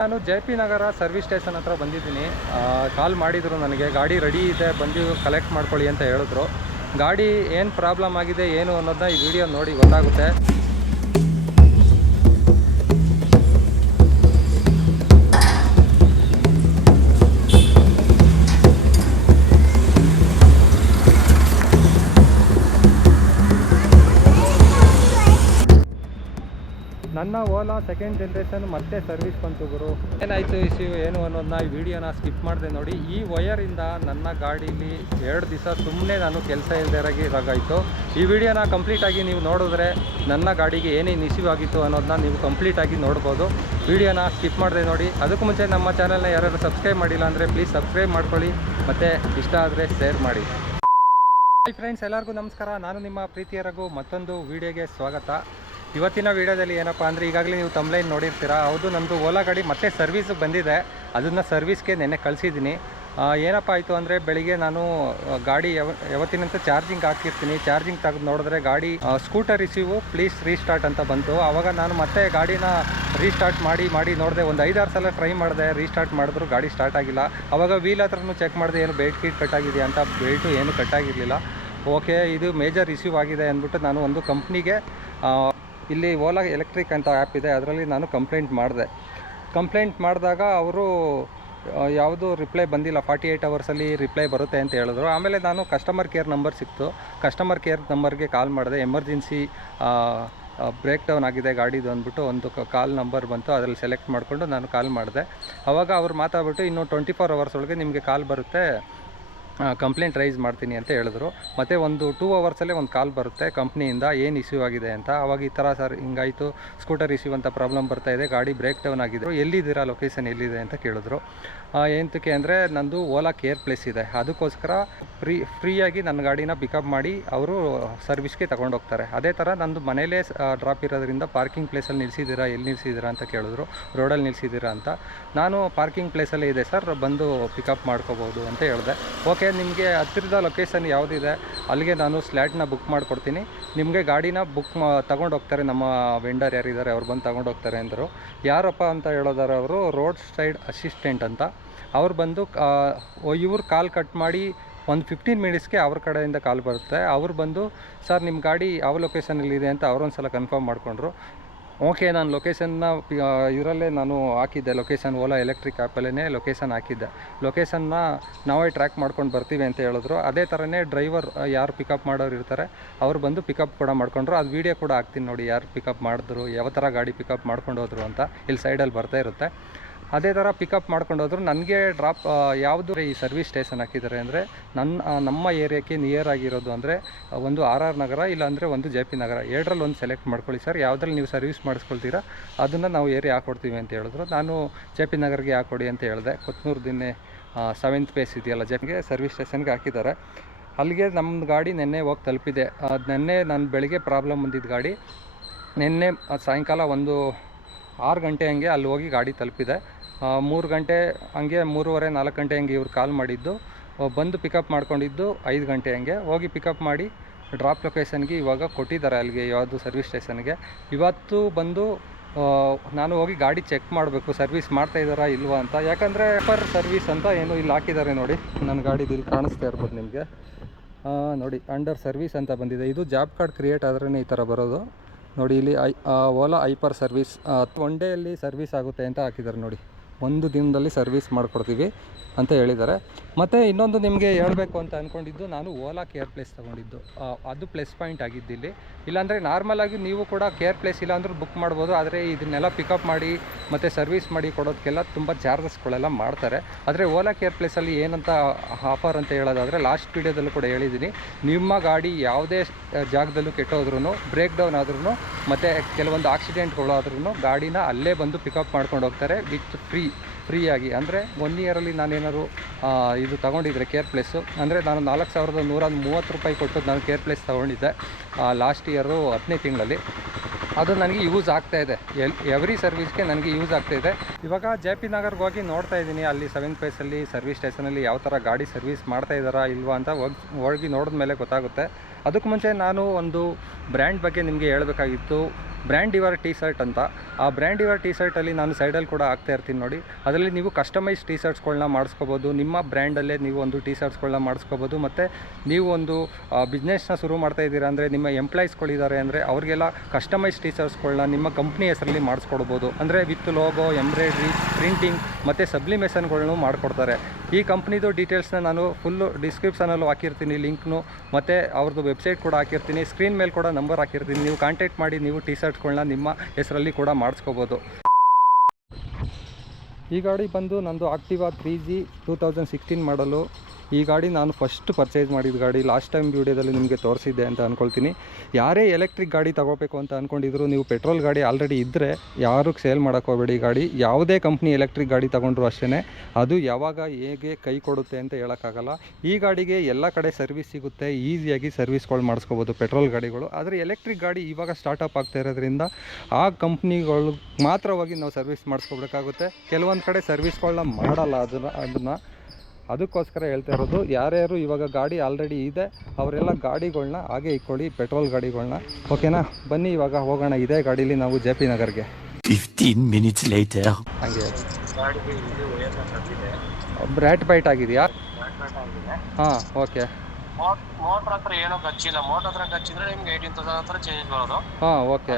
ನಾನು JP ನಗರ service station ಹತ್ರ ಬಂದಿದ್ದೀನಿ. ಕಾಲ್ ಮಾಡಿದರು ನನಗೆ, ಗಾಡಿ ರೆಡಿ ಇದೆ ಬಂದು ಕಲೆಕ್ಟ್ ಮಾಡ್ಕೊಳ್ಳಿ ಅಂತ ಹೇಳಿದ್ರು. ಗಾಡಿ ಏನು ಪ್ರಾಬ್ಲಮ್ ಆಗಿದೆ ಏನು ಅನ್ನೋದನ್ನ ಈ ವಿಡಿಯೋ ನೋಡಿ ಗೊತ್ತಾಗುತ್ತೆ. ನನ್ನ ಓಲಾ ಸೆಕೆಂಡ್ ಜನ್ರೇಷನ್ ಮತ್ತೆ ಸರ್ವಿಸ್ ಬಂತು ಗುರು. ಏನಾಯಿತು ಇಶ್ಯೂ ಏನು ಅನ್ನೋದನ್ನ ಈ ವಿಡಿಯೋನ ಸ್ಕಿಪ್ ಮಾಡಿದೆ ನೋಡಿ. ಈ ವಯರಿಂದ ನನ್ನ ಗಾಡೀಲಿ 2 ದಿವಸ ಸುಮ್ಮನೆ ನಾನು ಕೆಲಸ ಇಲ್ಲದಾಗಿರೋಗಾಯಿತು. ಈ ವಿಡಿಯೋನ ಕಂಪ್ಲೀಟಾಗಿ ನೀವು ನೋಡಿದ್ರೆ ನನ್ನ ಗಾಡಿಗೆ ಏನೇನು ಇಶ್ಯೂ ಆಗಿತ್ತು ಅನ್ನೋದನ್ನ ನೀವು ಕಂಪ್ಲೀಟಾಗಿ ನೋಡ್ಬೋದು. ವಿಡಿಯೋನ ಸ್ಕಿಪ್ ಮಾಡಿದೆ ನೋಡಿ. ಅದಕ್ಕೂ ಮುಂಚೆ ನಮ್ಮ ಚಾನಲ್ನ ಯಾರು ಸಬ್ಸ್ಕ್ರೈಬ್ ಮಾಡಿಲ್ಲ ಅಂದರೆ ಪ್ಲೀಸ್ ಸಬ್ಸ್ಕ್ರೈಬ್ ಮಾಡ್ಕೊಳ್ಳಿ, ಮತ್ತು ಇಷ್ಟ ಆದರೆ ಶೇರ್ ಮಾಡಿ. ಹಾಯ್ ಫ್ರೆಂಡ್ಸ್, ಎಲ್ಲರಿಗೂ ನಮಸ್ಕಾರ. ನಾನು ನಿಮ್ಮ ಪ್ರೀತಿಯ ರಘು. ಮತ್ತೊಂದು ವಿಡಿಯೋಗೆ ಸ್ವಾಗತ. ಇವತ್ತಿನ ವೀಡಿಯೋದಲ್ಲಿ ಏನಪ್ಪ ಅಂದರೆ, ಈಗಾಗಲೇ ನೀವು ತಮ್ಲೈನ್ ನೋಡಿರ್ತೀರ. ಹೌದು, ನಮ್ಮದು ಓಲಾ ಗಾಡಿ ಮತ್ತೆ ಸರ್ವಿಸ್ ಬಂದಿದೆ. ಅದನ್ನು ಸರ್ವಿಸ್ಗೆ ನೆನ್ನೆ ಕಳಿಸಿದ್ದೀನಿ. ಏನಪ್ಪ ಆಯಿತು ಅಂದರೆ, ಬೆಳಿಗ್ಗೆ ನಾನು ಗಾಡಿ ಯಾವತ್ತಿನಂತ ಚಾರ್ಜಿಂಗ್ ಹಾಕಿರ್ತೀನಿ. ಚಾರ್ಜಿಂಗ್ ತೆಗೆದು ನೋಡಿದ್ರೆ ಗಾಡಿ ಸ್ಕೂಟರ್ ರಿಸೀವು ಪ್ಲೀಸ್ ರೀಸ್ಟಾರ್ಟ್ ಅಂತ ಬಂತು. ಆವಾಗ ನಾನು ಮತ್ತೆ ಗಾಡಿನ ರೀಸ್ಟಾರ್ಟ್ ಮಾಡಿ ನೋಡಿದೆ. ಒಂದು 5-6 ಸಲ ಟ್ರೈ ಮಾಡಿದೆ, ರೀಸ್ಟಾರ್ಟ್ ಮಾಡಿದ್ರು ಗಾಡಿ ಸ್ಟಾರ್ಟ್ ಆಗಿಲ್ಲ. ಆವಾಗ ವೀಲ್ ಹತ್ರನೂ ಚೆಕ್ ಮಾಡಿದೆ, ಏನು ಬೆಲ್ಟ್ ಕೀಟ್ ಕಟ್ಟಾಗಿದೆಯಾ ಅಂತ. ಬೆಲ್ಟು ಏನು ಕಟ್ಟಾಗಿರಲಿಲ್ಲ. ಓಕೆ, ಇದು ಮೇಜರ್ ಇಶ್ಯೂ ಆಗಿದೆ ಅಂದ್ಬಿಟ್ಟು ನಾನು ಒಂದು ಕಂಪ್ನಿಗೆ, ಇಲ್ಲಿ ಓಲಾ ಎಲೆಕ್ಟ್ರಿಕ್ ಅಂತ ಆ್ಯಪ್ ಇದೆ, ಅದರಲ್ಲಿ ನಾನು ಕಂಪ್ಲೇಂಟ್ ಮಾಡಿದೆ. ಕಂಪ್ಲೇಂಟ್ ಮಾಡಿದಾಗ ಅವರು ಯಾವುದು ರಿಪ್ಲೈ ಬಂದಿಲ್ಲ, 48 ಅವರ್ಸಲ್ಲಿ ರಿಪ್ಲೈ ಬರುತ್ತೆ ಅಂತ ಹೇಳಿದ್ರು. ಆಮೇಲೆ ನಾನು ಕಸ್ಟಮರ್ ಕೇರ್ ನಂಬರ್ ಸಿಕ್ತು. ಕಸ್ಟಮರ್ ಕೇರ್ ನಂಬರ್ಗೆ ಕಾಲ್ ಮಾಡಿದೆ. ಎಮರ್ಜೆನ್ಸಿ ಬ್ರೇಕ್ ಡೌನ್ ಆಗಿದೆ ಗಾಡಿದು ಅಂದ್ಬಿಟ್ಟು ಒಂದು ಕಾಲ್ ನಂಬರ್ ಬಂತು. ಅದರಲ್ಲಿ ಸೆಲೆಕ್ಟ್ ಮಾಡಿಕೊಂಡು ನಾನು ಕಾಲ್ ಮಾಡಿದೆ. ಆವಾಗ ಅವ್ರು ಮಾತಾಡ್ಬಿಟ್ಟು ಇನ್ನೂ 24 ಅವರ್ಸ್ ಒಳಗೆ ನಿಮಗೆ ಕಾಲ್ ಬರುತ್ತೆ, ಕಂಪ್ಲೇಂಟ್ ರೈಸ್ ಮಾಡ್ತೀನಿ ಅಂತ ಹೇಳಿದ್ರು. ಮತ್ತು ಒಂದು 2 ಅವರ್ಸಲ್ಲೇ ಒಂದು ಕಾಲ್ ಬರುತ್ತೆ ಕಂಪ್ನಿಯಿಂದ, ಏನು ಇಶ್ಯೂ ಆಗಿದೆ ಅಂತ. ಅವಾಗ ಈ ಥರ ಸರ್ ಹಿಂಗಾಯಿತು, ಸ್ಕೂಟರ್ ಇಶ್ಯೂ ಅಂತ ಪ್ರಾಬ್ಲಮ್ ಬರ್ತಾಯಿದೆ, ಗಾಡಿ ಬ್ರೇಕ್ ಡೌನ್ ಆಗಿದೆ, ಎಲ್ಲಿದ್ದೀರಾ, ಲೊಕೇಶನ್ ಎಲ್ಲಿದೆ ಅಂತ ಕೇಳಿದ್ರು. ಏನಕ್ಕೆ ಅಂದರೆ, ನಂದು ಓಲಾ ಕೇರ್ ಪ್ಲೇಸ್ ಇದೆ, ಅದಕ್ಕೋಸ್ಕರ ಫ್ರೀಯಾಗಿ ನನ್ನ ಗಾಡಿನ ಪಿಕಪ್ ಮಾಡಿ ಅವರು ಸರ್ವಿಸ್ಗೆ ತೊಗೊಂಡೋಗ್ತಾರೆ. ಅದೇ ಥರ ನಂದು ಮನೇಲೇ ಡ್ರಾಪ್ ಇರೋದ್ರಿಂದ ಪಾರ್ಕಿಂಗ್ ಪ್ಲೇಸಲ್ಲಿ ನಿಲ್ಲಿಸಿದ್ದೀರಾ, ಎಲ್ಲಿ ನಿಲ್ಲಿಸಿದ್ದೀರಾ ಅಂತ ಕೇಳಿದ್ರು. ರೋಡಲ್ಲಿ ನಿಲ್ಲಿಸಿದ್ದೀರಾ ಅಂತ. ನಾನು ಪಾರ್ಕಿಂಗ್ ಪ್ಲೇಸಲ್ಲೇ ಇದೆ ಸರ್, ಬಂದು ಪಿಕಪ್ ಮಾಡ್ಕೋಬೋದು ಅಂತ ಹೇಳಿದೆ. ಓಕೆ, ನಿಮಗೆ ಹತ್ತಿರದ ಲೊಕೇಶನ್ ಯಾವುದಿದೆ ಅಲ್ಲಿಗೆ ನಾನು ಸ್ಲ್ಯಾಟ್ನ ಬುಕ್ ಮಾಡಿಕೊಡ್ತೀನಿ, ನಿಮಗೆ ಗಾಡಿನ ತೊಗೊಂಡೋಗ್ತಾರೆ ನಮ್ಮ ವೆಂಡರ್ ಯಾರಿದ್ದಾರೆ ಅವ್ರು ಬಂದು ತೊಗೊಂಡೋಗ್ತಾರೆ ಅಂದರು. ಯಾರಪ್ಪ ಅಂತ ಹೇಳೋದಾರೆ, ಅವರು ರೋಡ್ ಸೈಡ್ ಅಸಿಸ್ಟೆಂಟ್ ಅಂತ. ಅವ್ರು ಬಂದು ಇವ್ರು ಕಾಲ್ ಕಟ್ ಮಾಡಿ ಒಂದು 15 ಮಿನಿಟ್ಸ್ಗೆ ಅವ್ರ ಕಡೆಯಿಂದ ಕಾಲ್ ಬರುತ್ತೆ. ಅವ್ರು ಬಂದು ಸರ್ ನಿಮ್ಮ ಗಾಡಿ ಯಾವ ಲೊಕೇಶನಲ್ಲಿದೆ ಅಂತ ಅವರೊಂದು ಸಲ ಕನ್ಫರ್ಮ್ ಮಾಡಿಕೊಂಡ್ರು. ಓಕೆ, ನಾನು ಲೊಕೇಶನ್ನ ಇದರಲ್ಲೇ ನಾನು ಹಾಕಿದ್ದೆ, ಲೊಕೇಶನ್ ಓಲಾ ಎಲೆಕ್ಟ್ರಿಕ್ ಆ್ಯಪಲ್ಲೇ ಲೊಕೇಶನ್ ಹಾಕಿದ್ದೆ. ಲೊಕೇಶನ್ನ ನಾವೇ ಟ್ರ್ಯಾಕ್ ಮಾಡ್ಕೊಂಡು ಬರ್ತೀವಿ ಅಂತ ಹೇಳಿದ್ರು. ಅದೇ ಥರನೇ ಡ್ರೈವರ್ ಯಾರು ಪಿಕಪ್ ಮಾಡೋರು ಇರ್ತಾರೆ ಅವ್ರು ಬಂದು ಪಿಕಪ್ ಕೂಡ ಮಾಡ್ಕೊಂಡ್ರು. ಅದು ವೀಡಿಯೋ ಕೂಡ ಹಾಕ್ತೀನಿ ನೋಡಿ, ಯಾರು ಪಿಕಪ್ ಮಾಡಿದ್ರು, ಯಾವ ಥರ ಗಾಡಿ ಪಿಕಪ್ ಮಾಡ್ಕೊಂಡು ಹೋದ್ರು ಅಂತ. ಇಲ್ಲಿ ಸೈಡಲ್ಲಿ ಬರ್ತಾ ಇರುತ್ತೆ. ಅದೇ ಥರ ಪಿಕಪ್ ಮಾಡ್ಕೊಂಡು ಹೋದ್ರು. ನನಗೆ ಡ್ರಾಪ್ ಯಾವುದು ಈ ಸರ್ವಿಸ್ ಸ್ಟೇಷನ್ ಹಾಕಿದ್ದಾರೆ ಅಂದರೆ, ನಮ್ಮ ಏರಿಯಾಕ್ಕೆ ನಿಯರ್ ಆಗಿರೋದು ಅಂದರೆ ಒಂದು RR ನಗರ, ಇಲ್ಲಾಂದರೆ ಒಂದು JP ನಗರ, 2ರಲ್ಲಿ ಒಂದು ಸೆಲೆಕ್ಟ್ ಮಾಡ್ಕೊಳ್ಳಿ ಸರ್. ಯಾವುದ್ರಲ್ಲಿ ನೀವು ಸರ್ವಿಸ್ ಮಾಡಿಸ್ಕೊಳ್ತೀರಾ ಅದನ್ನು ನಾವು ಏರಿಯಾ ಹಾಕ್ಕೊಡ್ತೀವಿ ಅಂತ ಹೇಳಿದ್ರು. ನಾನು JP ನಗರ್ಗೆ ಹಾಕ್ಕೊಡಿ ಅಂತ ಹೇಳಿದೆ. ಕೊತ್ನೂರು ದಿನ್ನೆ 7th ಫೇಸ್ ಇದೆಯಲ್ಲ, JPಗೆ ಸರ್ವಿಸ್ ಸ್ಟೇಷನ್ಗೆ ಹಾಕಿದ್ದಾರೆ. ಅಲ್ಲಿಗೆ ನಮ್ಮ ಗಾಡಿ ನೆನ್ನೆ ಹೋಗಿ ತಲುಪಿದೆ. ನೆನ್ನೆ ನಾನು ಬೆಳಿಗ್ಗೆ ಪ್ರಾಬ್ಲಮ್ ಬಂದಿದ್ದು ಗಾಡಿ, ನೆನ್ನೆ ಸಾಯಂಕಾಲ ಒಂದು 6 ಗಂಟೆ ಹಂಗೆ ಅಲ್ಲಿ ಹೋಗಿ ಗಾಡಿ ತಲುಪಿದೆ. 3 ಗಂಟೆ ಹಂಗೆ, 3:30-4 ಗಂಟೆ ಹಂಗೆ ಇವ್ರು ಕಾಲ್ ಮಾಡಿದ್ದು, ಬಂದು ಪಿಕಪ್ ಮಾಡ್ಕೊಂಡಿದ್ದು 5 ಗಂಟೆ ಹಂಗೆ. ಹೋಗಿ ಪಿಕಪ್ ಮಾಡಿ ಡ್ರಾಪ್ ಲೊಕೇಶನ್ಗೆ ಇವಾಗ ಕೊಟ್ಟಿದ್ದಾರೆ, ಅಲ್ಲಿಗೆ ಯಾವುದು ಸರ್ವಿಸ್ ಸ್ಟೇಷನ್ಗೆ. ಇವತ್ತು ಬಂದು ನಾನು ಹೋಗಿ ಗಾಡಿ ಚೆಕ್ ಮಾಡಬೇಕು, ಸರ್ವಿಸ್ ಮಾಡ್ತಾಯಿದ್ದಾರಾ ಇಲ್ವಾ ಅಂತ. ಯಾಕಂದರೆ ಪರ್ ಸರ್ವಿಸ್ ಅಂತ ಏನು ಇಲ್ಲಿ ಹಾಕಿದ್ದಾರೆ ನೋಡಿ, ನನ್ನ ಗಾಡಿದು ಇಲ್ಲಿ ಕಾಣಿಸ್ತಾ ಇರ್ಬೋದು ನಿಮಗೆ ನೋಡಿ, ಅಂಡರ್ ಸರ್ವಿಸ್ ಅಂತ ಬಂದಿದೆ. ಇದು ಜಾಬ್ ಕಾರ್ಡ್ ಕ್ರಿಯೇಟ್ ಆದ್ರೇ ಈ ಥರ ಬರೋದು ನೋಡಿ. ಇಲ್ಲಿ ಓಲಾ ಹೈಪರ್ ಸರ್ವಿಸ್ 1 ಡೇಯಲ್ಲಿ ಸರ್ವಿಸ್ ಆಗುತ್ತೆ ಅಂತ ಹಾಕಿದ್ದಾರೆ ನೋಡಿ. 1 ದಿನದಲ್ಲಿ ಸರ್ವಿಸ್ ಮಾಡಿಕೊಡ್ತೀವಿ ಅಂತ ಹೇಳಿದ್ದಾರೆ. ಮತ್ತು ಇನ್ನೊಂದು ನಿಮಗೆ ಹೇಳಬೇಕು ಅಂತ ಅಂದ್ಕೊಂಡಿದ್ದು, ನಾನು ಓಲಾ ಕೇರ್ ಪ್ಲೇಸ್ ತೊಗೊಂಡಿದ್ದು, ಅದು ಪ್ಲಸ್ ಪಾಯಿಂಟ್ ಆಗಿದ್ದಿಲ್ಲಿ. ಇಲ್ಲಾಂದರೆ ನಾರ್ಮಲಾಗಿ ನೀವು ಕೂಡ ಕೇರ್ ಪ್ಲೇಸ್ ಇಲ್ಲಾಂದ್ರೂ ಬುಕ್ ಮಾಡ್ಬೋದು. ಆದರೆ ಇದನ್ನೆಲ್ಲ ಪಿಕಪ್ ಮಾಡಿ ಮತ್ತು ಸರ್ವಿಸ್ ಮಾಡಿ ಕೊಡೋದಕ್ಕೆಲ್ಲ ತುಂಬ ಚಾರ್ಜಸ್ಗಳೆಲ್ಲ ಮಾಡ್ತಾರೆ. ಆದರೆ ಓಲಾ ಕೇರ್ ಪ್ಲೇಸಲ್ಲಿ ಏನಂತ ಆಫರ್ ಅಂತ ಹೇಳೋದಾದರೆ, ಲಾಸ್ಟ್ ವೀಡಿಯೋದಲ್ಲೂ ಕೂಡ ಹೇಳಿದ್ದೀನಿ, ನಿಮ್ಮ ಗಾಡಿ ಯಾವುದೇ ಜಾಗದಲ್ಲೂ ಕೆಟ್ಟೋದ್ರೂ, ಬ್ರೇಕ್ ಡೌನ್ ಆದ್ರೂ, ಮತ್ತು ಕೆಲವೊಂದು ಆಕ್ಸಿಡೆಂಟ್ಗಳಾದ್ರೂ ಗಾಡಿನ ಅಲ್ಲೇ ಬಂದು ಪಿಕಪ್ ಮಾಡ್ಕೊಂಡು ಹೋಗ್ತಾರೆ ವಿತ್ ಫ್ರೀಯಾಗಿ. ಅಂದರೆ 1 ಇಯರಲ್ಲಿ ನಾನೇನಾದ್ರು ಇದು ತೊಗೊಂಡಿದ್ರೆ ಕೇರ್ ಪ್ಲೇಸು, ಅಂದರೆ ನಾನು 4,130 ರೂಪಾಯಿ ಕೊಟ್ಟು ನಾನು ಕೇರ್ ಪ್ಲೇಸ್ ತೊಗೊಂಡಿದ್ದೆ ಲಾಸ್ಟ್ ಇಯರು 10ನೇ ತಿಂಗಳಲ್ಲಿ. ಅದು ನನಗೆ ಯೂಸ್ ಆಗ್ತಾಯಿದೆ, ಎವ್ರಿ ಸರ್ವಿಸ್ಗೆ ನನಗೆ ಯೂಸ್ ಆಗ್ತಾಯಿದೆ. ಇವಾಗ JP ನಗರ್ಗೆ ಹೋಗಿ ನೋಡ್ತಾ ಇದ್ದೀನಿ, ಅಲ್ಲಿ 7th ಫೇಸಲ್ಲಿ ಸರ್ವಿಸ್ ಸ್ಟೇಷನಲ್ಲಿ ಯಾವ ಥರ ಗಾಡಿ ಸರ್ವಿಸ್ ಮಾಡ್ತಾಯಿದ್ದಾರಾ ಇಲ್ವಾ ಅಂತ ಹೋಗಿ ನೋಡಿದ ಮೇಲೆ ಗೊತ್ತಾಗುತ್ತೆ. ಅದಕ್ಕೆ ಮುಂಚೆ ನಾನು ಒಂದು ಬ್ರ್ಯಾಂಡ್ ಬಗ್ಗೆ ನಿಮಗೆ ಹೇಳಬೇಕಾಗಿತ್ತು. ಬ್ರ್ಯಾಂಡ್ ಯುವರ್ ಟೀ ಶರ್ಟ್ ಅಂತ. ಆ ಬ್ರ್ಯಾಂಡ್ ಯುವರ್ ಟೀ ಶರ್ಟಲ್ಲಿ ನಾನು ಸೈಡಲ್ಲಿ ಕೂಡ ಹಾಕ್ತಾ ಇರ್ತೀನಿ ನೋಡಿ. ಅದರಲ್ಲಿ ನೀವು ಕಸ್ಟಮೈಸ್ ಟೀ ಶರ್ಟ್ಸ್ಗಳನ್ನ ಮಾಡಿಸ್ಕೋಬೋದು. ನಿಮ್ಮ ಬ್ರ್ಯಾಂಡಲ್ಲೇ ನೀವು ಒಂದು ಟೀ ಶರ್ಟ್ಸ್ಗಳನ್ನ ಮಾಡಿಸ್ಕೋಬೋದು. ಮತ್ತು ನೀವು ಒಂದು ಬಿಸ್ನೆಸ್ನ ಶುರು ಮಾಡ್ತಾ ಇದ್ದೀರಾ ಅಂದರೆ, ನಿಮ್ಮ ಎಂಪ್ಲಾಯೀಸ್ಗಳಿದ್ದಾರೆ ಅಂದರೆ ಅವ್ರಿಗೆಲ್ಲ ಕಸ್ಟಮೈಸ್ ಟೀ ಶರ್ಟ್ಸ್ಗಳನ್ನ ನಿಮ್ಮ ಕಂಪ್ನಿ ಹೆಸರಲ್ಲಿ ಮಾಡಿಸ್ಕೊಡ್ಬೋದು. ಅಂದರೆ ವಿತ್ ಲೋಗೋ, ಎಂಬ್ರಾಯ್ಡ್ರಿ, ಪ್ರಿಂಟಿಂಗ್ ಮತ್ತು ಸಬ್ಲಿಮೇಷನ್ಗಳನ್ನು ಮಾಡಿಕೊಡ್ತಾರೆ. ಈ ಕಂಪ್ನಿದು ಡೀಟೇಲ್ಸ್ನ ನಾನು ಫುಲ್ಲು ಡಿಸ್ಕ್ರಿಪ್ಷನಲ್ಲೂ ಹಾಕಿರ್ತೀನಿ ಲಿಂಕ್ನು, ಮತ್ತು ಅವ್ರದ್ದು ವೆಬ್ಸೈಟ್ ಕೂಡ ಹಾಕಿರ್ತೀನಿ. ಸ್ಕ್ರೀನ್ ಮೇಲೆ ಕೂಡ ನಂಬರ್ ಹಾಕಿರ್ತೀನಿ. ನೀವು ಕಾಂಟ್ಯಾಕ್ಟ್ ಮಾಡಿ ನೀವು ಟೀ ಶರ್ಟ್ಸ್ಗಳನ್ನ ನಿಮ್ಮ ಹೆಸರಲ್ಲಿ ಕೂಡ ಮಾಡಿಸ್ಕೋಬೋದು. ಈ ಗಾಡಿ ಬಂದು ನಂದು ಆಕ್ಟಿವಾ 3G 2016 ಮಾಡಲು. ಈ ಗಾಡಿ ನಾನು ಫಸ್ಟ್ ಪರ್ಚೇಸ್ ಮಾಡಿದ ಗಾಡಿ. ಲಾಸ್ಟ್ ಟೈಮ್ ವೀಡಿಯೋದಲ್ಲಿ ನಿಮಗೆ ತೋರಿಸಿದ್ದೆ ಅಂತ ಅಂದ್ಕೊಳ್ತೀನಿ. ಯಾರೇ ಎಲೆಕ್ಟ್ರಿಕ್ ಗಾಡಿ ತೊಗೋಬೇಕು ಅಂತ ಅಂದ್ಕೊಂಡಿದ್ರು, ನೀವು ಪೆಟ್ರೋಲ್ ಗಾಡಿ ಆಲ್ರೆಡಿ ಇದ್ದರೆ ಯಾರೂ ಸೇಲ್ ಮಾಡೋಕ್ಕೆ ಹೋಗಬೇಡಿ. ಗಾಡಿ ಯಾವುದೇ ಕಂಪ್ನಿ ಎಲೆಕ್ಟ್ರಿಕ್ ಗಾಡಿ ತೊಗೊಂಡ್ರು ಅಷ್ಟೇ, ಅದು ಯಾವಾಗ ಹೇಗೆ ಕೈ ಕೊಡುತ್ತೆ ಅಂತ ಹೇಳೋಕ್ಕಾಗಲ್ಲ. ಈ ಗಾಡಿಗೆ ಎಲ್ಲ ಕಡೆ ಸರ್ವಿಸ್ ಸಿಗುತ್ತೆ, ಈಸಿಯಾಗಿ ಸರ್ವಿಸ್ಗಳು ಮಾಡಿಸ್ಕೋಬೋದು ಪೆಟ್ರೋಲ್ ಗಾಡಿಗಳು. ಆದರೆ ಎಲೆಕ್ಟ್ರಿಕ್ ಗಾಡಿ ಇವಾಗ ಸ್ಟಾರ್ಟಪ್ ಆಗ್ತಾ ಇರೋದ್ರಿಂದ ಆ ಕಂಪ್ನಿಗಳು ಮಾತ್ರವಾಗಿ ನಾವು ಸರ್ವಿಸ್ ಮಾಡಿಸ್ಕೋಬೇಕಾಗುತ್ತೆ. ಕೆಲವೊಂದು ಕಡೆ ಸರ್ವಿಸ್ಗಳನ್ನ ಮಾಡಲ್ಲ ಅದನ್ನು ಅದಕ್ಕೋಸ್ಕರ ಹೇಳ್ತಾ ಇರೋದು, ಯಾರ್ಯಾರು ಇವಾಗ ಗಾಡಿ ಆಲ್ರೆಡಿ ಇದೆ ಅವರೆಲ್ಲ ಗಾಡಿಗಳನ್ನ ಹಾಗೆ ಇಟ್ಕೊಳ್ಳಿ, ಪೆಟ್ರೋಲ್ ಗಾಡಿಗಳನ್ನ. ಓಕೆನಾ, ಬನ್ನಿ ಇವಾಗ ಹೋಗೋಣ ಇದೇ ಗಾಡೀಲಿ ನಾವು JP ನಗರ್ಗೆ. 15 minutes later. ಹಾಗೆ ಬ್ರ್ಯಾಟ್ ಬೈಟ್ ಆಗಿದೆಯಾ? ಹಾಂ, ಓಕೆ. ಮೋಟರ್ ಹತ್ರ ಏನೋ ಖರ್ಚಿಲ್ಲ. ಮೋಟರ್ ಹತ್ರ ಖರ್ಚಿದ್ರೆ ನಿಮ್ಗೆ 18,000 ಹತ್ರ ಚೇಂಜ್ ಬರೋದು. ಹಾಂ, ಓಕೆ.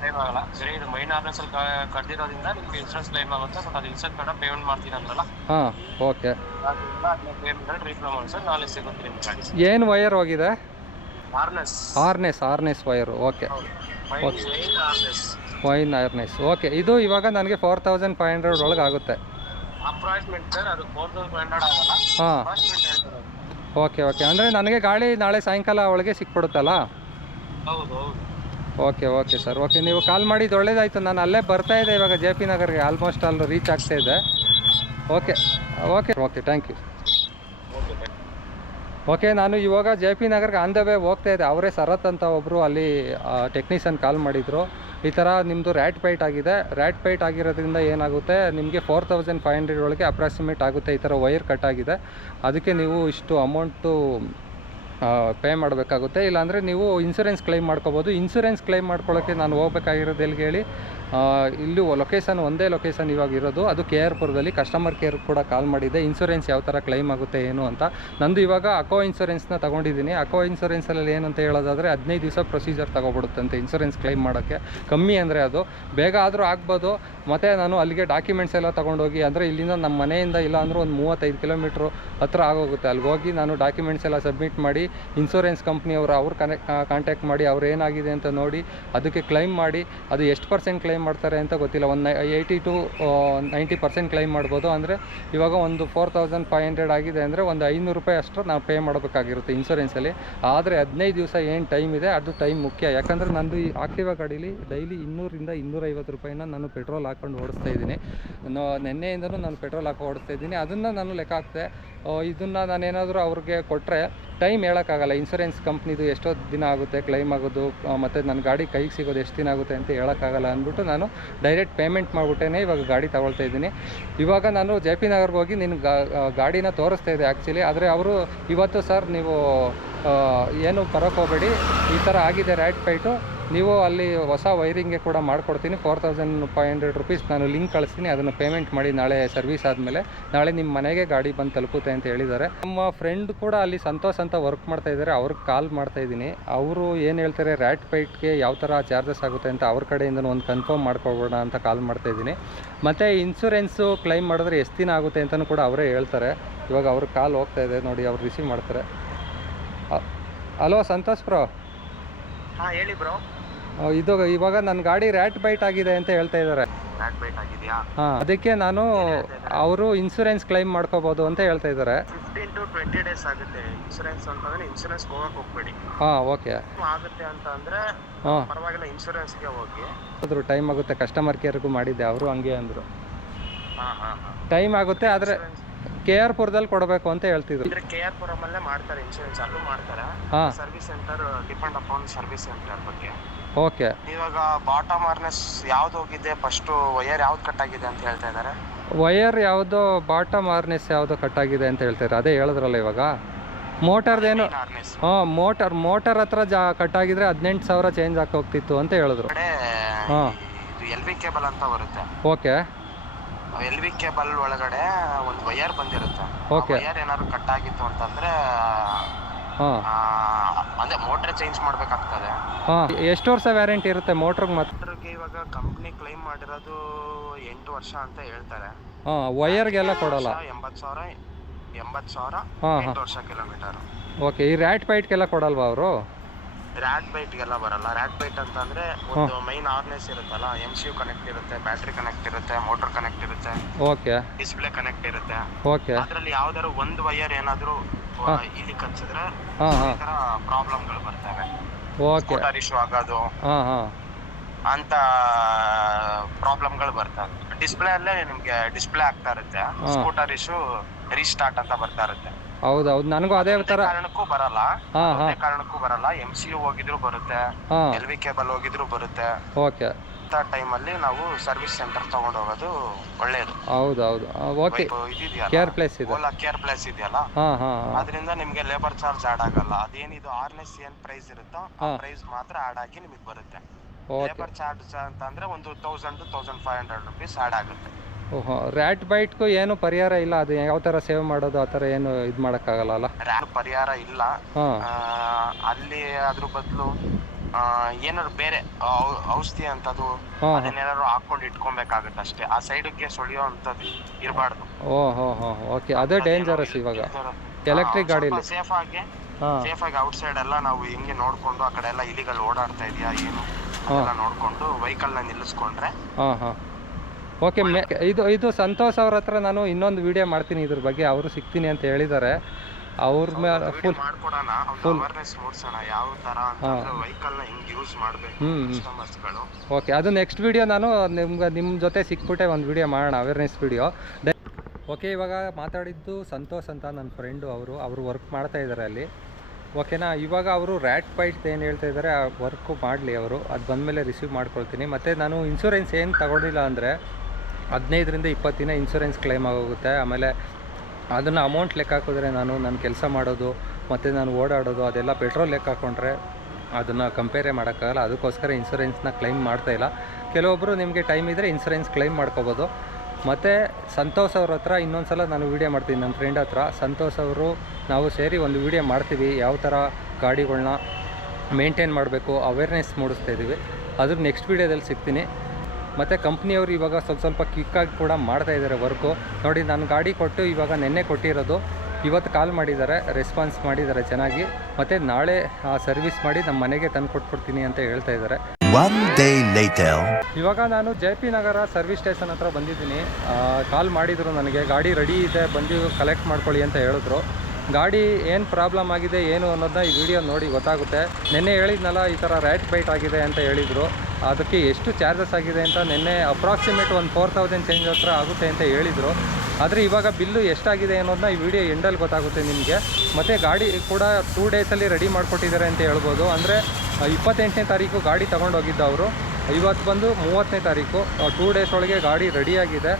ಕ್ಲೈಮ್ ಆಗಲ್ಲ. ಸರಿ, ಇದು ಮೈನ್ ಆರ್ನೆಸ್ ಅಲ್ಲಿ ಕಡ್ದಿರೋದ್ರಿಂದ ನಿಮ್ಗೆ ಇನ್ಸೂರೆನ್ಸ್ ಕ್ಲೈಮ್ ಆಗುತ್ತೆ. ಬಟ್ ಅದು ಇನ್ಸೂರೆನ್ಸ್ ಕಾರ್ಡ್ ಪೇಮೆಂಟ್ ಮಾಡ್ತೀನಿ ಅಂದ್ರಲ್ಲ. ಹಾಂ, ಓಕೆ. ಅದನ್ನ ಪೇಮೆಂಟ್ ರೀಫಂಡ್ ಮಾಡಿ ಸರ್, ನಾಳೆ ಸಿಗುತ್ತೆ ನಿಮ್ಗೆ ಗಾಡಿ. ಏನು ವಯರ್ ಹೋಗಿದೆ? Harness wire. ಓಕೆ, ಆರ್ನೆಸ್ ವೈನ್ ಆರ್ನೆಸ್. ಓಕೆ, ಇದು ಇವಾಗ ನನಗೆ 4500 ಒಳಗೆ ಆಗುತ್ತೆ. ಅಪ್ರಾಕ್ಸಿಮೇಟ್ ಸರ್, ಅದು 4500 ಆಗಲ್ಲ. ಹಾಂ, ಅಪ್ರಾಕ್ಸಿಮೇಟ್ ಹೇಳ್ತಾರೆ. ಓಕೆ. ಅಂದರೆ ನನಗೆ ಗಾಡಿ ನಾಳೆ ಸಾಯಂಕಾಲ ಒಳಗೆ ಸಿಕ್ಬಿಡುತ್ತಲ್ಲ? ಹೌದು. Okay sir. ಓಕೆ, ನೀವು ಕಾಲ್ ಮಾಡಿದ್ದು ಒಳ್ಳೇದಾಯಿತು. ನಾನು ಅಲ್ಲೇ ಬರ್ತಾಯಿದ್ದೆ ಇವಾಗ JP ನಗರ್ಗೆ. ಆಲ್ಮೋಸ್ಟ್ ಅಲ್ಲಿ ರೀಚ್ ಆಗ್ತಾಯಿದ್ದೆ. Okay, thank you. ಓಕೆ, ನಾನು ಇವಾಗ JP ನಗರ್ಗೆ ಆನ್ ದ ವೇ ಹೋಗ್ತಾಯಿದ್ದೆ. ಅವರೇ ಶರತ್ ಅಂತ ಒಬ್ಬರು ಅಲ್ಲಿ ಟೆಕ್ನಿಷಿಯನ್ ಕಾಲ್ ಮಾಡಿದರು. ಈ ಥರ ನಿಮ್ಮದು ರ್ಯಾಟ್ ಬೈಟ್ ಆಗಿದೆ. ರ್ಯಾಟ್ ಬೈಟ್ ಆಗಿರೋದ್ರಿಂದ ಏನಾಗುತ್ತೆ, ನಿಮಗೆ 4500 ಒಳಗೆ ಅಪ್ರಾಕ್ಸಿಮೇಟ್ ಆಗುತ್ತೆ. ಈ ಥರ ವೈರ್ ಕಟ್ ಆಗಿದೆ, ಅದಕ್ಕೆ ನೀವು ಇಷ್ಟು ಅಮೌಂಟು ಪೇ ಮಾಡಬೇಕಾಗುತ್ತೆ. ಇಲ್ಲಾಂದರೆ ನೀವು ಇನ್ಸೂರೆನ್ಸ್ ಕ್ಲೈಮ್ ಮಾಡ್ಕೋಬೋದು. ಇನ್ಸೂರೆನ್ಸ್ ಕ್ಲೈಮ್ ಮಾಡ್ಕೊಳ್ಳೋಕ್ಕೆ ನಾನು ಹೋಗ್ಬೇಕಾಗಿರೋದು ಎಲ್ಲಿಗೆ ಹೇಳಿ, ಇಲ್ಲಿ ಲೊಕೇಶನ್ ಒಂದೇ ಲೊಕೇಶನ್ ಇವಾಗ ಇರೋದು, ಅದು KR ಪುರದಲ್ಲಿ. ಕಸ್ಟಮರ್ ಕೇರ್ ಕೂಡ ಕಾಲ್ ಮಾಡಿದ್ದೆ, ಇನ್ಸೂರೆನ್ಸ್ ಯಾವ ಥರ ಕ್ಲೈಮ್ ಆಗುತ್ತೆ ಏನು ಅಂತ. ನಂದು ಇವಾಗ ಅಕೋ ಇನ್ಸೂರೆನ್ಸ್ನ ತೊಗೊಂಡಿದ್ದೀನಿ. ಅಕೋ ಇನ್ಸೂರೆನ್ಸಲ್ಲಿ ಏನಂತ ಹೇಳೋದಾದರೆ 15 ದಿವಸ ಪ್ರೊಸೀಜರ್ ತೊಗೊಬಿಡುತ್ತಂತೆ ಇನ್ಸೂರೆನ್ಸ್ ಕ್ಲೈಮ್ ಮಾಡೋಕ್ಕೆ. ಕಮ್ಮಿ ಅಂದರೆ ಅದು ಬೇಗ ಆದರೂ ಆಗ್ಬೋದು. ಮತ್ತು ನಾನು ಅಲ್ಲಿಗೆ ಡಾಕ್ಯುಮೆಂಟ್ಸ್ ಎಲ್ಲ ತೊಗೊಂಡೋಗಿ, ಅಂದರೆ ಇಲ್ಲಿಂದ ನಮ್ಮ ಮನೆಯಿಂದ ಇಲ್ಲ ಅಂದರೂ ಒಂದು 35 ಕಿಲೋಮೀಟ್ರ್ ಹತ್ರ ಆಗೋಗುತ್ತೆ. ಅಲ್ಲಿಗೆ ಹೋಗಿ ನಾನು ಡಾಕ್ಯುಮೆಂಟ್ಸ್ ಎಲ್ಲ ಸಬ್ಮಿಟ್ ಮಾಡಿ, ಇನ್ಸೂರೆನ್ಸ್ ಕಂಪ್ನಿಯವರು ಅವ್ರು ಕಾಂಟ್ಯಾಕ್ಟ್ ಮಾಡಿ ಅವ್ರು ಏನಾಗಿದೆ ಅಂತ ನೋಡಿ ಅದಕ್ಕೆ ಕ್ಲೈಮ್ ಮಾಡಿ, ಅದು ಎಷ್ಟು % ಕ್ಲೈಮ್ ಮಾಡ್ತಾರೆ ಅಂತ ಗೊತ್ತಿಲ್ಲ. ಒಂದು 80 to 90% ಕ್ಲೈಮ್ ಮಾಡ್ಬೋದು. ಅಂದರೆ ಇವಾಗ ಒಂದು 4500 ಆಗಿದೆ ಅಂದರೆ ಒಂದು 500 ರೂಪಾಯಿ ಅಷ್ಟು ನಾವು ಪೇ ಮಾಡಬೇಕಾಗಿರುತ್ತೆ ಇನ್ಸೂರೆನ್ಸಲ್ಲಿ. ಆದರೆ 15 ದಿವಸ ಏನು ಟೈಮ್ ಇದೆ ಅದು ಟೈಮ್ ಮುಖ್ಯ. ಯಾಕಂದರೆ ನಂದು ಈ ಆಕ್ಟಿವಾ ಗಾಡೀಲಿ ಡೈಲಿ 200 ರಿಂದ 250 ರೂಪಾಯಿನ ನಾನು ಪೆಟ್ರೋಲ್ ಹಾಕ್ಕೊಂಡು ಓಡಿಸ್ತಾ ಇದ್ದೀನಿ. ನಿನ್ನೆಯಿಂದನೂ ನಾನು ಪೆಟ್ರೋಲ್ ಹಾಕಿ ಓಡಿಸ್ತಾ ಇದ್ದೀನಿ. ಅದನ್ನು ನಾನು ಲೆಕ್ಕ ಹಾಕ್ತೆ. ಇದನ್ನು ನಾನೇನಾದರೂ ಅವ್ರಿಗೆ ಕೊಟ್ಟರೆ ಟೈಮ್ ಹೇಳೋಕ್ಕಾಗಲ್ಲ. ಇನ್ಸೂರೆನ್ಸ್ ಕಂಪ್ನಿದು ಎಷ್ಟೋ ದಿನ ಆಗುತ್ತೆ ಕ್ಲೈಮ್ ಆಗೋದು, ಮತ್ತು ನನ್ನ ಗಾಡಿ ಕೈಗೆ ಸಿಗೋದು ಎಷ್ಟು ದಿನ ಆಗುತ್ತೆ ಅಂತ ಹೇಳೋಕ್ಕಾಗಲ್ಲ ಅಂದ್ಬಿಟ್ಟು ನಾನು ಡೈರೆಕ್ಟ್ ಪೇಮೆಂಟ್ ಮಾಡಿಬಿಟ್ಟೇ ಇವಾಗ ಗಾಡಿ ತಗೊಳ್ತಾ ಇದ್ದೀನಿ. ಇವಾಗ ನಾನು JP ನಗರ್ಗೆ ಹೋಗಿ ನಿನ್ನ ಗಾಡಿನ ತೋರಿಸ್ತಾ ಇದ್ದೆ ಆ್ಯಕ್ಚುಲಿ. ಆದರೆ ಅವರು ಇವತ್ತು ಸರ್ ನೀವು ಏನು ಬರೋಕ್ಕೆ ಹೋಗಬೇಡಿ, ಈ ಥರ ಆಗಿದೆ ರ್ಯಾಟ್ ಬೈಟು, ನೀವು ಅಲ್ಲಿ ಹೊಸ ವೈರಿಂಗ್ಗೆ ಕೂಡ ಮಾಡಿಕೊಡ್ತೀನಿ, 4500 ರುಪೀಸ್ ನಾನು ಲಿಂಕ್ ಕಳಿಸ್ತೀನಿ, ಅದನ್ನು ಪೇಮೆಂಟ್ ಮಾಡಿ ನಾಳೆ ಸರ್ವಿಸ್ ಆದಮೇಲೆ ನಾಳೆ ನಿಮ್ಮ ಮನೆಗೆ ಗಾಡಿ ಬಂದು ತಲುಪುತ್ತೆ ಅಂತ ಹೇಳಿದ್ದಾರೆ. ನಮ್ಮ ಫ್ರೆಂಡ್ ಕೂಡ ಅಲ್ಲಿ ಸಂತೋಷ್ ಅಂತ ವರ್ಕ್ ಮಾಡ್ತಾ ಇದ್ದಾರೆ, ಅವ್ರಿಗೆ ಕಾಲ್ ಮಾಡ್ತಾ ಇದ್ದೀನಿ. ಅವರು ಏನು ಹೇಳ್ತಾರೆ, ರ್ಯಾಟ್ ಬೈಟ್ಗೆ ಯಾವ ಥರ ಚಾರ್ಜಸ್ ಆಗುತ್ತೆ ಅಂತ ಅವ್ರ ಕಡೆಯಿಂದ ಒಂದು ಕನ್ಫರ್ಮ್ ಮಾಡ್ಕೊಬೋಣ ಅಂತ ಕಾಲ್ ಮಾಡ್ತಾ ಇದ್ದೀನಿ. ಮತ್ತು ಇನ್ಸೂರೆನ್ಸು ಕ್ಲೈಮ್ ಮಾಡಿದ್ರೆ ಎಷ್ಟು ದಿನ ಆಗುತ್ತೆ ಅಂತಲೂ ಕೂಡ ಅವರೇ ಹೇಳ್ತಾರೆ. ಇವಾಗ ಅವ್ರ ಕಾಲ್ ಹೋಗ್ತಾ ಇದೆ ನೋಡಿ, ಅವ್ರು ರಿಸೀವ್ ಮಾಡ್ತಾರೆ. Hello Santosh bro. ಹಾಂ ಹೇಳಿ ಬ್ರೋ. ಇದು ಇವಾಗ ನನ್ನ ಗಾಡಿ ರ್ಯಾಟ್ ಬೈಟ್ ಆಗಿದೆ ಅಂತ ಹೇಳ್ತಾ ಇದ್ದಾರೆ. ಹಾಂ, ಅದಕ್ಕೆ ನಾನು ಅವರು ಇನ್ಸೂರೆನ್ಸ್ ಕ್ಲೈಮ್ ಮಾಡ್ಕೋಬಹುದು ಅಂತ ಹೇಳ್ತಾ ಇದ್ದಾರೆ. 15 to 20 ಡೇಸ್ ಆಗುತ್ತೆ ಇನ್ಸೂರೆನ್ಸ್ ಅಂತಂದ್ರೆ ಇನ್ಸೂರೆನ್ಸ್ ಹೋಗಬೇಡಿ. ಹಾಂ, ಓಕೆ. ಆಗುತ್ತೆ ಅಂತ ಅಂದ್ರೆ ಪರವಾಗಿಲ್ಲ, ಇನ್ಸೂರೆನ್ಸ್ಗೆ ಹೋಗಿ. ಅದ್ರ ಟೈಮ್ ಆಗುತ್ತೆ. ಕಸ್ಟಮರ್ ಕೇರ್ಗೂ ಮಾಡಿದ್ದೆ, ಅವರು ಹಂಗೆ ಅಂದರು ಟೈಮ್ ಆಗುತ್ತೆ, ಆದರೆ KR ಪುರದಲ್ಲಿ ಕೊಡಬೇಕು ಅಂತ ಹೇಳ್ತಿದ್ರು. KR ಪುರಮಲ್ಲೇ ಮಾಡ್ತಾರೆ ಇನ್ಶೂರೆನ್ಸ್, ಅಲ್ಲೂ ಮಾಡ್ತಾರೆ. Service centre depend upon service centre ಬಗ್ಗೆ. ಓಕೆ. ಇವಾಗ ಬಾಟಮ್ ಹಾರ್ನೆಸ್ ಯಾವ್ದು ಹೋಗಿದೆ, ಫಸ್ಟ್ ವೈರ್ ಯಾವ್ದು ಕಟ್ ಆಗಿದೆ ಅಂತ ಹೇಳ್ತಾ ಇದ್ದಾರೆ. ವೈರ್ ಯಾವುದೋ ಬಾಟಮ್ ಹಾರ್ನೆಸ್ ಯಾವುದೋ ಕಟ್ ಆಗಿದೆ ಅಂತ ಹೇಳ್ತಾರೆ, ಅದೇ ಹೇಳಿದ್ರಲ್ಲ ಇವಾಗ. ಮೋಟರ್ದೇನು ಹಾರ್ನೆಸ್ ಹಾಂ ಮೋಟರ್ ಹತ್ರ ಕಟ್ ಆಗಿದ್ರೆ 18,000 ಚೇಂಜ್ ಹೋಗ್ತಿತ್ತು ಅಂತ ಹೇಳಿದ್ರು. ಕಡೆ ಹಾಂ ಇದು ಎಲ್ ವಿ ಕೇಬಲ್ ಅಂತ ಬರುತ್ತೆ. ಓಕೆ ಎಲ್ ವಿ ಕೇಬಲ್ ಒಳಗಡೆ ಒಂದು ವಯರ್ ಬಂದಿರುತ್ತೆ. ಓಕೆ. ವಯರ್ ಏನಾದ್ರು ಕಟ್ ಆಗಿತ್ತು ಅಂತಂದ್ರೆ ಹಾಂ ಅಂದ್ರೆ ಮೋಟರ್ ಚೇಂಜ್ ಮಾಡ್ಬೇಕಾಗ್ತದೆ. ಹಾಂ ಎಷ್ಟು ವರ್ಷ ವ್ಯಾರಂಟಿ ಇರುತ್ತೆ ಮೋಟ್ರಿಗೆ? ಮೋಟರ್ಗೆ ಇವಾಗ ಕಂಪ್ನಿ ಕ್ಲೈಮ್ ಮಾಡಿರೋದು 8 ವರ್ಷ ಅಂತ ಹೇಳ್ತಾರೆ. ಹಾಂ ವಯರ್ಗೆಲ್ಲ ಕೊಡಲ್ಲ? 80,000 ಹಾಂ 8 ವರ್ಷ ಕಿಲೋಮೀಟರ್. ಓಕೆ. ಈ ರ್ಯಾಟ್ ಬೈಟ್ಗೆಲ್ಲ ಕೊಡಲ್ವಾ ಅವರು? ರ್ಯಾಟ್ ಬೈಟ್ಗೆಲ್ಲ ಬರಲ್ಲ. ರ್ಯಾಟ್ ಬೈಟ್ ಅಂತಂದ್ರೆ ಒಂದು ಮೈನ್ ಹಾರ್ನೆಸ್ ಇರುತ್ತಲ್ಲ, MCU ಕನೆಕ್ಟ್ ಇರುತ್ತೆ, ಬ್ಯಾಟ್ರಿ ಕನೆಕ್ಟ್ ಇರುತ್ತೆ, ಮೋಟರ್ ಕನೆಕ್ಟ್ ಇರುತ್ತೆ, ಓಕೆ, ಡಿಸ್ಪ್ಲೇ ಕನೆಕ್ಟ್ ಇರುತ್ತೆ. ಓಕೆ. ಅದ್ರಲ್ಲಿ ಯಾವ್ದಾದ್ರು ಒಂದು ವಯರ್ ಏನಾದ್ರು ಇಲ್ಲಿ ಕಚ್ಚಿದ್ರೆ ಹಾಂ ಈ ಹಾಂ ತರ ಪ್ರಾಬ್ಲಮ್ಗಳು ಬರ್ತವೆ. ಓಕೆ. ಸ್ಕೂಟರ್ ಇಶ್ಯೂ ಆಗೋದು ಹಾಂ ಹಾಂ ಅಂತ ಪ್ರಾಬ್ಲಮ್ಗಳು ಬರ್ತವೆ. ಡಿಸ್ಪ್ಲೇ ಅಲ್ಲೇ ನಿಮ್ಗೆ ಡಿಸ್ಪ್ಲೇ ಆಗ್ತಾ ಇರುತ್ತೆ. ಸ್ಕೂಟರ್ ಇಶ್ಯೂ ರೀಸ್ಟಾರ್ಟ್ ಅಂತ ಬರ್ತಾ ಇರುತ್ತೆ. ಹೌದೌದು, ನನಗೂ ಅದೇ ಥರ ಕಾರಣಕ್ಕೂ ಬರಲ್ಲ. ಹಾಂ ಹಾಂ ಕಾರಣಕ್ಕೂ ಬರಲ್ಲ. MCU ಹೋಗಿದ್ರು ಬರುತ್ತೆ, ಹಾಂ LV ಕೇಬಲ್ ಹೋಗಿದ್ರು ಬರುತ್ತೆ. ಓಕೆ. ಅಂತ ಟೈಮಲ್ಲಿ ನಾವು ಸರ್ವಿಸ್ ಸೆಂಟರ್ ತಗೊಂಡು ಹೋಗೋದು ಒಳ್ಳೇದು. ಹೌದೌದು. ಓಕೆ. ಕೇರ್ ಪ್ಲೇಸ್ ಇದೆ, ಓಲಾ ಕೇರ್ ಪ್ಲೇಸ್ ಇದೆಯಲ್ಲ, ಹಾಂ ಹಾಂ ಅದರಿಂದ ನಿಮ್ಗೆ ಲೇಬರ್ ಚಾರ್ಜ್ ಆಡ್ ಆಗಲ್ಲ. ಅದೇನಿದು ಹಾರ್ನೆಸ್ ಏನ್ ಪ್ರೈಸ್ ಇರುತ್ತೋ ಆ ಪ್ರೈಸ್ ಮಾತ್ರ ಆಡ್ ಆಗಿ ನಿಮಗೆ ಬರುತ್ತೆ. ಲೇಬರ್ ಚಾರ್ಜ್ ಅಂತ ಅಂದ್ರೆ ಒಂದು 1000 to 1500 rupees ಆಡ್ ಆಗುತ್ತೆ. ಓಹೋ. ರ್ಯಾಟ್ ಬೈಟ್ಗೂ ಏನು ಪರಿಹಾರ ಇಲ್ಲ? ಅದು ಯಾವ ಥರ ಸೇವ್ ಮಾಡೋದು ಆ ಥರ ಏನು ಇದು ಮಾಡೋಕ್ಕಾಗಲ್ಲ ಅಲ್ಲ? ಪರಿಹಾರ ಇಲ್ಲ. ಹಾಂ ಅಲ್ಲಿ ಅದ್ರ ಬದಲು ಏನಾದ್ರು ಬೇರೆ ಔಷಧಿ ಅಂತದ್ದು ಹಾಂ ಅದನ್ನೇನಾದ್ರು ಹಾಕೊಂಡು ಇಟ್ಕೊಬೇಕಾಗುತ್ತೆ ಅಷ್ಟೇ. ಆ ಸೈಡ್ಗೆ ಸುಳಿಯೋ ಅಂತದ್ದು ಇರಬಾರ್ದು. ಓಹೋ ಹೋ. ಓಕೆ. ಅದೇ ಡೇಂಜರಸ್ ಇವಾಗ ಎಲೆಕ್ಟ್ರಿಕ್ ಗಾಡೀಲಿ. ಸೇಫ್ ಆಗಿ ಹಾಂ ಔಟ್ ಸೈಡ್ ಎಲ್ಲ ನಾವು ಹಿಂಗೆ ನೋಡ್ಕೊಂಡು ಆ ಕಡೆ ಎಲ್ಲ ಇಲಿಗಳು ಓಡಾಡ್ತಾ ಇದೆಯಾ ಏನು ಅದೆಲ್ಲ ನೋಡ್ಕೊಂಡು ವೆಹಿಕಲ್ ನ ನಿಲ್ಲಿಸ್ಕೊಂಡ್ರೆ. ಹಾಂ ಹಾಂ ಓಕೆ. ಇದು ಸಂತೋಷ್ ಅವ್ರ ಹತ್ರ ನಾನು ಇನ್ನೊಂದು ವಿಡಿಯೋ ಮಾಡ್ತೀನಿ ಇದ್ರ ಬಗ್ಗೆ. ಅವರು ಸಿಗ್ತೀನಿ ಅಂತ ಹೇಳಿದ್ದಾರೆ. ಅವ್ರ ಮೇಲೆ ಫುಲ್ ಮಾಡ್ಕೊಡೋಣ, ಅವೇರ್ನೆಸ್ ಮೂಡಿಸೋಣ ಯಾವ ತರ ಅಂತಂದ್ರೆ ವೆಹಿಕಲ್ ನ ಹಿಂಗ್ ಯೂಸ್ ಮಾಡಬೇಕು ಕಸ್ಟಮರ್ಸ್ಗಳು. ಓಕೆ. ಅದು ನೆಕ್ಸ್ಟ್ ವಿಡಿಯೋ ನಾನು ನಿಮ್ಮ ಜೊತೆ ಸಿಕ್ಬಿಟ್ಟೆ ಒಂದು ವಿಡಿಯೋ ಮಾಡೋಣ, ಅವೇರ್ನೆಸ್ ವಿಡಿಯೋ. ಓಕೆ. ಇವಾಗ ಮಾತಾಡಿದ್ದು ಸಂತೋಷ್ ಅಂತ ನನ್ನ ಫ್ರೆಂಡು. ಅವರು ವರ್ಕ್ ಮಾಡ್ತಾ ಇದ್ದಾರೆ ಅಲ್ಲಿ. ಓಕೆನಾ. ಇವಾಗ ಅವರು ರ್ಯಾಟ್ ಬೈಟ್ ಏನು ಹೇಳ್ತಾ ಇದ್ದಾರೆ ಆ ವರ್ಕು ಮಾಡಲಿ ಅವರು. ಅದು ಬಂದಮೇಲೆ ರಿಸೀವ್ ಮಾಡ್ಕೊಳ್ತೀನಿ. ಮತ್ತು ನಾನು ಇನ್ಶೂರೆನ್ಸ್ ಏನು ತಗೊಂಡಿಲ್ಲ ಅಂದರೆ 15ರಿಂದ 20 ದಿನ ಇನ್ಶೂರೆನ್ಸ್ ಕ್ಲೈಮ್ ಆಗೋಗುತ್ತೆ. ಆಮೇಲೆ ಅದನ್ನು ಅಮೌಂಟ್ ಲೆಕ್ಕ ಹಾಕಿದ್ರೆ ನನ್ನ ಕೆಲಸ ಮಾಡೋದು ಮತ್ತು ನಾನು ಓಡಾಡೋದು ಅದೆಲ್ಲ ಪೆಟ್ರೋಲ್ ಲೆಕ್ಕ ಹಾಕ್ಕೊಂಡ್ರೆ ಅದನ್ನು ಕಂಪೇರೇ ಮಾಡೋಕ್ಕಾಗಲ್ಲ. ಅದಕ್ಕೋಸ್ಕರ ಇನ್ಶೂರೆನ್ಸ್ನ ಕ್ಲೈಮ್ ಮಾಡ್ತಾಯಿಲ್ಲ. ಕೆಲವೊಬ್ಬರು ನಿಮಗೆ ಟೈಮ್ ಇದ್ದರೆ ಇನ್ಶೂರೆನ್ಸ್ ಕ್ಲೈಮ್ ಮಾಡ್ಕೋಬೋದು. ಮತ್ತು ಸಂತೋಷ್ ಅವ್ರ ಹತ್ರ ಇನ್ನೊಂದು ಸಲ ನಾನು ವೀಡಿಯೋ ಮಾಡ್ತೀನಿ, ನನ್ನ ಫ್ರೆಂಡ್ ಹತ್ರ. ಸಂತೋಷ್ ಅವರು ನಾವು ಸೇರಿ ಒಂದು ವೀಡಿಯೋ ಮಾಡ್ತೀವಿ, ಯಾವ ಥರ ಗಾಡಿಗಳನ್ನ ಮೇಂಟೈನ್ ಮಾಡಬೇಕು ಅವೇರ್ನೆಸ್ ಮೂಡಿಸ್ತಾ ಇದ್ದೀವಿ. ಅದ್ರ ನೆಕ್ಸ್ಟ್ ವೀಡಿಯೋದಲ್ಲಿ ಸಿಗ್ತೀನಿ. ಮತ್ತು ಕಂಪ್ನಿಯವರು ಇವಾಗ ಸ್ವಲ್ಪ ಕ್ವಿಕ್ಕಾಗಿ ಕೂಡ ಮಾಡ್ತಾಯಿದ್ದಾರೆ ವರ್ಕು. ನೋಡಿ, ನಾನು ಗಾಡಿ ಕೊಟ್ಟು ಇವಾಗ ನೆನ್ನೆ ಕೊಟ್ಟಿರೋದು, ಇವತ್ತು ಕಾಲ್ ಮಾಡಿದ್ದಾರೆ, ರೆಸ್ಪಾನ್ಸ್ ಮಾಡಿದ್ದಾರೆ ಚೆನ್ನಾಗಿ. ಮತ್ತು ನಾಳೆ ಸರ್ವಿಸ್ ಮಾಡಿ ನಮ್ಮ ಮನೆಗೆ ತಂದು ಕೊಟ್ಬಿಡ್ತೀನಿ ಅಂತ ಹೇಳ್ತಾ ಇದ್ದಾರೆ. ಇವಾಗ ನಾನು JP ನಗರ ಸರ್ವಿಸ್ ಸ್ಟೇಷನ್ ಹತ್ರ ಬಂದಿದ್ದೀನಿ. ಕಾಲ್ ಮಾಡಿದರು ನನಗೆ, ಗಾಡಿ ರೆಡಿ ಇದೆ ಬಂದು ಕಲೆಕ್ಟ್ ಮಾಡ್ಕೊಳ್ಳಿ ಅಂತ ಹೇಳಿದ್ರು. ಗಾಡಿ ಏನು ಪ್ರಾಬ್ಲಮ್ ಆಗಿದೆ ಏನು ಅನ್ನೋದನ್ನ ಈ ವಿಡಿಯೋ ನೋಡಿ ಗೊತ್ತಾಗುತ್ತೆ. ನಿನ್ನೆ ಹೇಳಿದ್ನಲ್ಲ ಈ ಥರ ರ್ಯಾಟ್ ಬೈಟ್ ಆಗಿದೆ ಅಂತ ಹೇಳಿದರು. ಅದಕ್ಕೆ ಎಷ್ಟು ಚಾರ್ಜಸ್ ಆಗಿದೆ ಅಂತ ನಿನ್ನೆ ಅಪ್ರಾಕ್ಸಿಮೇಟ್ ಒಂದು 4000 ಚೇಂಜ್ ಹತ್ರ ಆಗುತ್ತೆ ಅಂತ ಹೇಳಿದರು. ಆದರೆ ಇವಾಗ ಬಿಲ್ಲು ಎಷ್ಟಾಗಿದೆ ಅನ್ನೋದನ್ನ ಈ ವಿಡಿಯೋ ಎಂಡಲ್ಲಿ ಗೊತ್ತಾಗುತ್ತೆ ನಿಮಗೆ. ಮತ್ತು ಗಾಡಿ ಕೂಡ 2 ಡೇಸಲ್ಲಿ ರೆಡಿ ಮಾಡಿಕೊಟ್ಟಿದ್ದಾರೆ ಅಂತ ಹೇಳ್ಬೋದು. ಅಂದರೆ 28ನೇ ತಾರೀಕು ಗಾಡಿ ತೊಗೊಂಡೋಗಿದ್ದು ಅವರು, ಇವತ್ತು ಬಂದು 30ನೇ ತಾರೀಕು. 2 ಡೇಸ್ ಒಳಗೆ ಗಾಡಿ ರೆಡಿಯಾಗಿದೆ.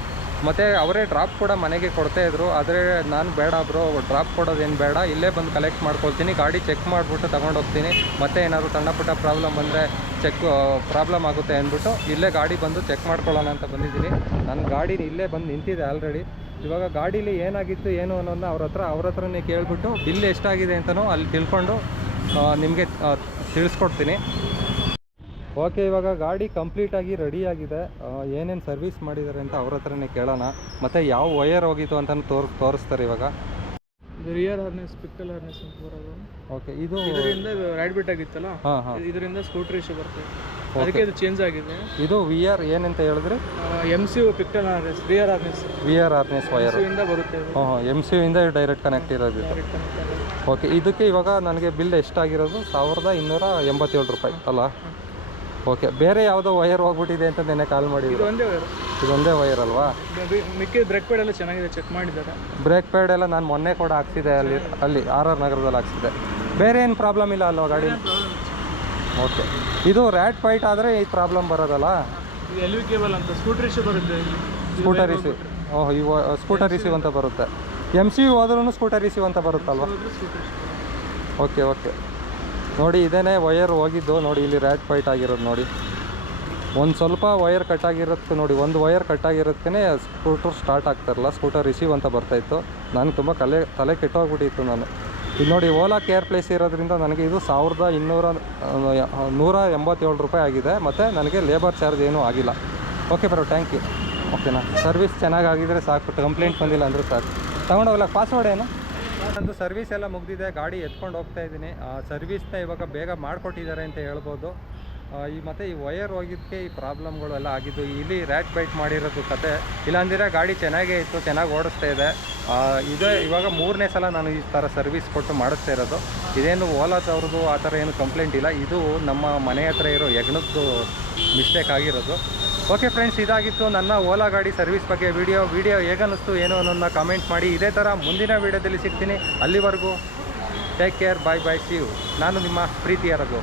ಮತ್ತು ಅವರೇ ಡ್ರಾಪ್ ಕೂಡ ಮನೆಗೆ ಕೊಡ್ತಾಯಿದ್ರು. ಆದರೆ ನಾನು ಬೇಡ ಬ್ರೋ, ಡ್ರಾಪ್ ಕೊಡೋದೇನು ಬೇಡ, ಇಲ್ಲೇ ಬಂದು ಕಲೆಕ್ಟ್ ಮಾಡ್ಕೊಳ್ತೀನಿ, ಗಾಡಿ ಚೆಕ್ ಮಾಡಿಬಿಟ್ಟು ತೊಗೊಂಡೋಗ್ತೀನಿ, ಮತ್ತು ಏನಾದರೂ ಸಣ್ಣ ಪುಟ್ಟ ಪ್ರಾಬ್ಲಮ್ ಬಂದರೆ ಪ್ರಾಬ್ಲಮ್ ಆಗುತ್ತೆ ಅಂದ್ಬಿಟ್ಟು ಇಲ್ಲೇ ಗಾಡಿ ಬಂದು ಚೆಕ್ ಮಾಡ್ಕೊಳ್ಳೋಣ ಅಂತ ಬಂದಿದ್ದೀನಿ. ನನ್ನ ಗಾಡಿ ಇಲ್ಲೇ ಬಂದು ನಿಂತಿದೆ ಆಲ್ರೆಡಿ. ಇವಾಗ ಗಾಡೀಲಿ ಏನಾಗಿತ್ತು ಏನು ಅನ್ನೋದನ್ನ ಅವ್ರ ಹತ್ರನೇ ಕೇಳಿಬಿಟ್ಟು ಬಿಲ್ ಎಷ್ಟಾಗಿದೆ ಅಂತಲೂ ಅಲ್ಲಿ ತಿಳ್ಕೊಂಡು ನಿಮಗೆ ತಿಳಿಸ್ಕೊಡ್ತೀನಿ. ಓಕೆ. ಇವಾಗ ಗಾಡಿ ಕಂಪ್ಲೀಟಾಗಿ ರೆಡಿಯಾಗಿದೆ. ಏನೇನು ಸರ್ವಿಸ್ ಮಾಡಿದ್ದಾರೆ ಅಂತ ಅವ್ರ ಹತ್ರನೇ ಕೇಳೋಣ. ಮತ್ತು ಯಾವ ವಯರ್ ಹೋಗಿತ್ತು ಅಂತ ತೋರಿಸ್ತಾರೆ ಇವಾಗ. ಇದು ರಿಯರ್ ಹಾರ್ನೆಸ್, ಪಿಕ್ಟಲ್ ಹಾರ್ನೆಸ್ ಅಂತ ಬರೋದು. ಓಕೆ. ಇದರಿಂದ ರೈಡ್ ಬಿಟ್ ಆಗಿತ್ತಲ್ಲ, ಇದರಿಂದ ಸ್ಕೂಟರ್ ಇಶ್ಯೂ ಬರ್ತದೆ, ಅದಕ್ಕೆ ಇದು ಚೇಂಜ್ ಆಗಿದೆ. ಇದು VR ಏನಂತ ಹೇಳಿದ್ರೆ MCU pigtail harness, rear harness wire ಇಂದ ಬರುತ್ತೆ. MCU ಇಂದ ಡೈರೆಕ್ಟ್ ಕನೆಕ್ಟ್ ಇರೋದು. ಓಕೆ. ಇದಕ್ಕೆ ಇವಾಗ ನನಗೆ ಬಿಲ್ ಎಷ್ಟಾಗಿರೋದು 1287 ರೂಪಾಯಿ ಅಲ್ಲ? ಓಕೆ. ಬೇರೆ ಯಾವುದೋ ವಯರ್ ಹೋಗ್ಬಿಟ್ಟಿದೆ ಅಂತ ನೆನ್ನೆ ಕಾಲ್ ಮಾಡಿದ್ರು. ಇದೊಂದೇ ವಯರ್ ಅಲ್ವಾ? ಮಿಕ್ಕಿ ಬ್ರೇಕ್ ಪ್ಯಾಡ್ ಎಲ್ಲ ಚೆನ್ನಾಗಿದೆ, ಚೆಕ್ ಮಾಡಿದ್ದಾರೆ. ಬ್ರೇಕ್ ಪ್ಯಾಡ್ ಎಲ್ಲ ನಾನು ಮೊನ್ನೆ ಕೂಡ ಹಾಕ್ಸಿದೆ, ಅಲ್ಲಿ RR ನಗರದಲ್ಲಿ ಹಾಕ್ಸಿದೆ. ಬೇರೆ ಏನು ಪ್ರಾಬ್ಲಮ್ ಇಲ್ಲ ಅಲ್ವಾ ಗಾಡಿ? ಓಕೆ. ಇದು ರ್ಯಾಟ್ ಬೈಟ್ ಆದರೆ ಈ ಪ್ರಾಬ್ಲಮ್ ಬರೋದಲ್ಲ? ಇದು LV ಕೇಬಲ್ ಅಂತ ಸ್ಕೂಟರ್ ಇಶ್ಯೂ ಬರುತ್ತೆ. Scooter issue. ಸ್ಕೂಟರ್ ಇಶ್ಯೂ ಅಂತ ಬರುತ್ತೆ. MCU ಹೋದ್ರೂ ಸ್ಕೂಟರ್ ಇಶ್ಯೂ ಅಂತ ಬರುತ್ತಲ್ವ? ಓಕೆ ಓಕೆ ನೋಡಿ ಇದೇನೇ ವಯರ್ ಹೋಗಿದ್ದು ನೋಡಿ, ಇಲ್ಲಿ ರ್ಯಾಟ್ ಫೈಟ್ ಆಗಿರೋದು ನೋಡಿ. ಒಂದು ಸ್ವಲ್ಪ ವಯರ್ ಕಟ್ಟಾಗಿರೋದಕ್ಕೆ ನೋಡಿ, ಒಂದು ವಯರ್ ಕಟ್ಟಾಗಿರೋದಕ್ಕೆ ಸ್ಕೂಟರ್ ಸ್ಟಾರ್ಟ್ ಆಗ್ತಾರಲ್ಲ, ಸ್ಕೂಟರ್ ರಿಸೀವ್ ಅಂತ ಬರ್ತಾಯಿತ್ತು. ನನಗೆ ತುಂಬ ತಲೆ ಕೆಟ್ಟೋಗ್ಬಿಟ್ಟಿತ್ತು ನಾನು. ಇದು ನೋಡಿ ಓಲಾ ಕೇರ್ ಪ್ಲೇಸ್ ಇರೋದ್ರಿಂದ ನನಗೆ ಇದು 1287 ರೂಪಾಯಿ ಆಗಿದೆ, ಮತ್ತು ನನಗೆ ಲೇಬರ್ ಚಾರ್ಜ್ ಏನೂ ಆಗಿಲ್ಲ. Okay bro, thank you. ಓಕೆನಾ, ಸರ್ವಿಸ್ ಚೆನ್ನಾಗಾಗಿದ್ದರೆ ಸಾಕು, ಕಂಪ್ಲೇಂಟ್ ಬಂದಿಲ್ಲ ಅಂದರೆ ಸಾಕು. ತೊಗೊಂಡೋಗಲ್ಲ, ಪಾಸ್ವರ್ಡ್ ಏನು? ನಂದು ಸರ್ವಿಸ್ ಎಲ್ಲ ಮುಗಿದಿದೆ, ಗಾಡಿ ಎತ್ಕೊಂಡು ಹೋಗ್ತಾ ಇದ್ದೀನಿ. ಸರ್ವಿಸ್ನ ಇವಾಗ ಬೇಗ ಮಾಡಿಕೊಟ್ಟಿದ್ದಾರೆ ಅಂತ ಹೇಳ್ಬೋದು. ಮತ್ತು ಈ ವಯರ್ ಹೋಗಿದ್ದಕ್ಕೆ ಈ ಪ್ರಾಬ್ಲಮ್ಗಳು ಎಲ್ಲ ಆಗಿದ್ದು, ಇಲ್ಲಿ ರ್ಯಾಟ್ ಬೈಟ್ ಮಾಡಿರೋದು ಕತೆ. ಇಲ್ಲಾಂದಿರ ಗಾಡಿ ಚೆನ್ನಾಗೇ ಇತ್ತು, ಚೆನ್ನಾಗಿ ಓಡಿಸ್ತಾ ಇದೆ. ಇದೇ ಇವಾಗ 3ನೇ ಸಲ ನಾನು ಈ ಥರ ಸರ್ವಿಸ್ ಕೊಟ್ಟು ಮಾಡಿಸ್ತಾ ಇರೋದು. ಇದೇನು ಓಲಾದವ್ರದ್ದು ಆ ಥರ ಏನು ಕಂಪ್ಲೇಂಟ್ ಇಲ್ಲ, ಇದು ನಮ್ಮ ಮನೆ ಹತ್ರ ಇರೋ ಯಜ್ಞದ್ದು ಮಿಸ್ಟೇಕ್ ಆಗಿರೋದು. ಓಕೆ ಫ್ರೆಂಡ್ಸ್, ಇದಾಗಿತ್ತು ನನ್ನ ಓಲಾ ಗಾಡಿ ಸರ್ವಿಸ್ ಬಗ್ಗೆ ವಿಡಿಯೋ ಹೇಗನ್ನಿಸ್ತು ಏನೋ ಅನ್ನೋದನ್ನ ಕಾಮೆಂಟ್ ಮಾಡಿ. ಇದೇ ಥರ ಮುಂದಿನ ವೀಡಿಯೋದಲ್ಲಿ ಸಿಗ್ತೀನಿ. ಅಲ್ಲಿವರೆಗೂ take care, bye bye, see you. ನಾನು ನಿಮ್ಮ ಪ್ರೀತಿಯ ರಘು.